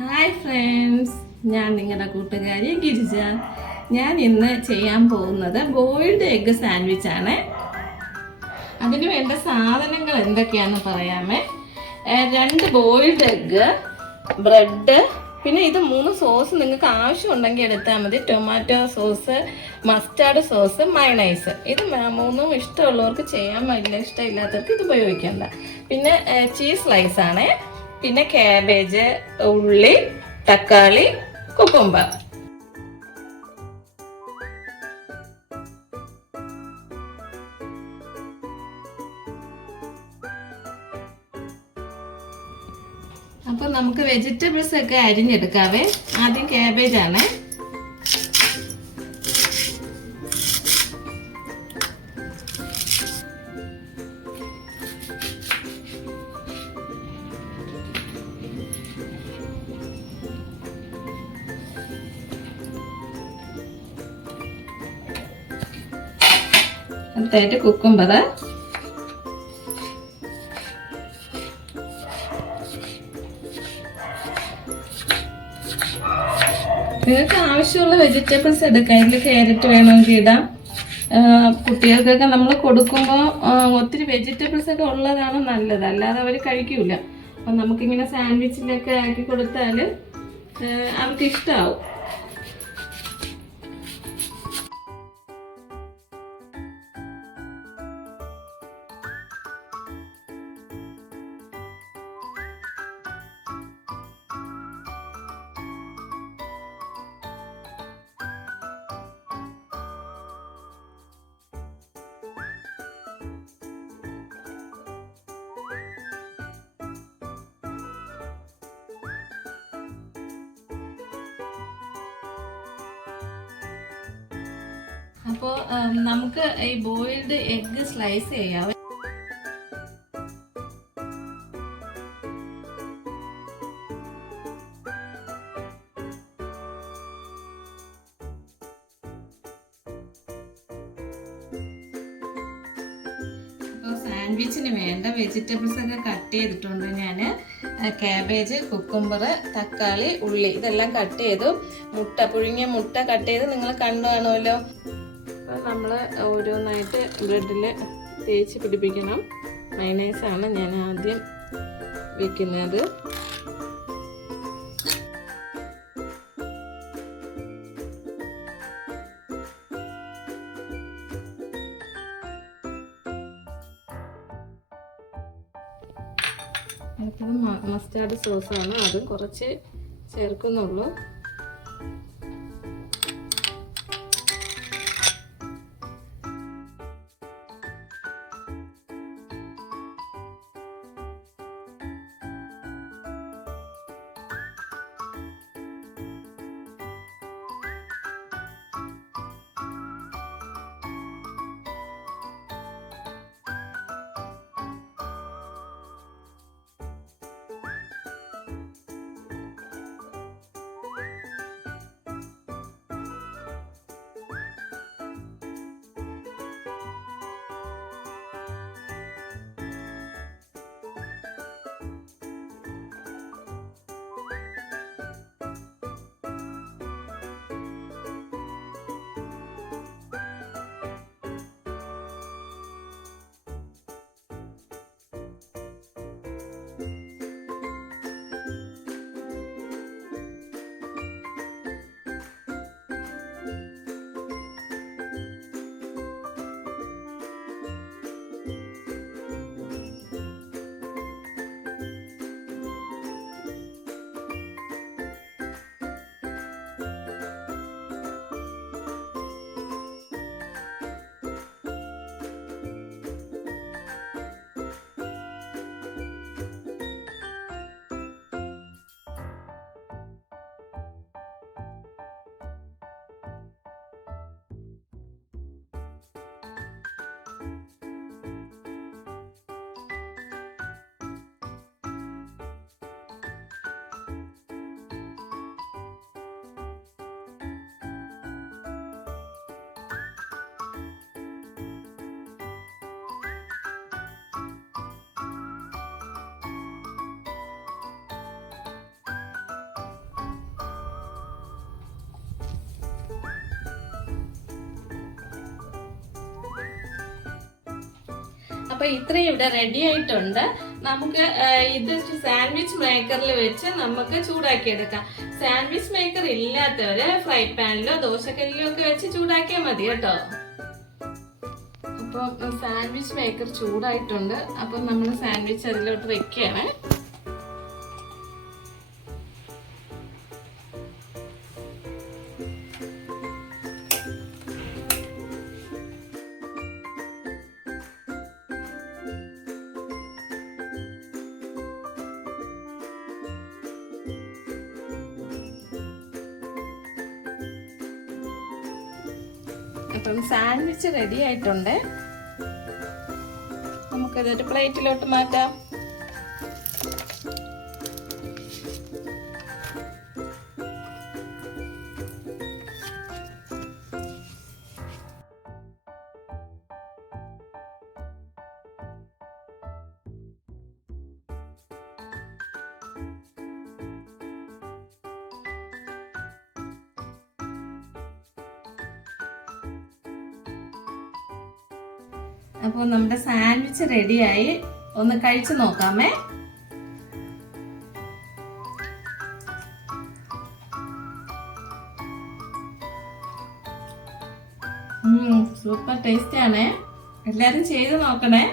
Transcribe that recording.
Hi friends, ഞാൻ നിങ്ങളുടെ കൂട്ടുകാരി ഗിരിജ. ഞാൻ ഇന്ന് ചെയ്യാൻ പോകുന്നത് ബോയിൽഡ് എഗ്ഗ് സാൻഡ്വിച്ച് ആണ്. അതിന് വേണ്ട സാധനങ്ങൾ എന്തൊക്കെയാണെന്ന് പറയാമേ. 2 ബോയിൽഡ് എഗ്ഗ്, ബ്രെഡ്, പിന്നെ ഇത് 3 സോസ് നിങ്ങൾക്ക് ആവശ്യമുണ്ടെങ്കിൽ എടുത്താൽ മതി. Tomato sauce, mustard sauce, mayonnaise. ഇത് 3 ഇഷ്ടമുള്ളവർക്ക് ചെയ്യാൻ, വലിയ ഇഷ്ടമില്ലാത്തവർക്ക് ഇത് ഉപയോഗിക്കേണ്ട. പിന്നെ ചീസ് സ്ലൈസ് ആണ്, പിന്നെ കാബേജ്, ഉള്ളി, തക്കാളി, കുക്കുംബർ. അപ്പോൾ നമുക്ക് വെജിറ്റബിൾസ് ഒക്കെ അരിഞ്ഞെടുക്കാവേ. ആദ്യം കാബേജ് ആണ്. അടുത്തായിട്ട് കുക്കുംബർ, നിങ്ങൾക്ക് ആവശ്യമുള്ള വെജിറ്റബിൾസ് എടുക്കാം. ഇതിൽ ക്യാരറ്റ് വേണമെങ്കിൽ ഇടാം. കുട്ടികൾക്കൊക്കെ നമ്മൾ കൊടുക്കുമ്പോൾ ഒത്തിരി വെജിറ്റബിൾസ് ഒക്കെ ഉള്ളതാണ് നല്ലത്, അല്ലാതെ അവർ കഴിക്കൂല. അപ്പം നമുക്കിങ്ങനെ സാൻഡ്വിച്ചിലൊക്കെ ആക്കി കൊടുത്താൽ അവർക്ക് ഇഷ്ടമാവും. അപ്പോൾ നമുക്ക് ഈ ബോയിൽഡ് എഗ്ഗ് സ്ലൈസ് ചെയ്യാം. അപ്പോൾ സാൻഡ്വിച്ചിന് വേണ്ട വെജിറ്റബിൾസ് ഒക്കെ കട്ട് ചെയ്തിട്ടുണ്ട് ഞാൻ. കാബേജ്, കുക്കുംബർ, തക്കാളി, ഉള്ളി ഇതെല്ലാം കട്ട് ചെയ്തു. പുഴുങ്ങിയ മുട്ട കട്ട് ചെയ്ത് നിങ്ങൾ കണ്ടു കാണുമല്ലോ. അപ്പോൾ നമ്മൾ ഓരോന്നായിട്ട് ബ്രെഡിൽ തേച്ച് പിടിപ്പിക്കണം. മയണൈസാണ് ഞാൻ ആദ്യം വെക്കുന്നത്. അടുത്തത് മസ്റ്റാർഡ് സോസാണ്, അതും കുറച്ച് ചേർക്കുന്നുള്ളൂ. അപ്പൊ ഇത്രയും ഇവിടെ റെഡി ആയിട്ടുണ്ട്. നമുക്ക് ഇത് സാൻഡ്വിച്ച് മേക്കറിൽ വെച്ച് നമുക്ക് ചൂടാക്കി എടുക്കാം. സാൻഡ്വിച്ച് മേക്കർ ഇല്ലാത്തവര് ഫ്രൈ പാനിലോ ദോശക്കല്ലിലോ ഒക്കെ വെച്ച് ചൂടാക്കിയാൽ മതി കേട്ടോ. അപ്പം സാൻഡ്വിച്ച് മേക്കർ ചൂടായിട്ടുണ്ട്. അപ്പം നമ്മൾ സാൻഡ്വിച്ച് അതിലോട്ട് വെക്കുകയാണ്. അപ്പം സാൻഡ്വിച്ച് റെഡി ആയിട്ടുണ്ട്. നമുക്കതൊരു പ്ലേറ്റിലോട്ട് മാറ്റാം. അപ്പോൾ നമ്മുടെ സാൻഡ്വിച്ച് റെഡിയായി. ഒന്ന് കഴിച്ചു നോക്കാമേ. സൂപ്പർ ടേസ്റ്റ് ആണ്. എല്ലാരും ചെയ്ത് നോക്കണേ.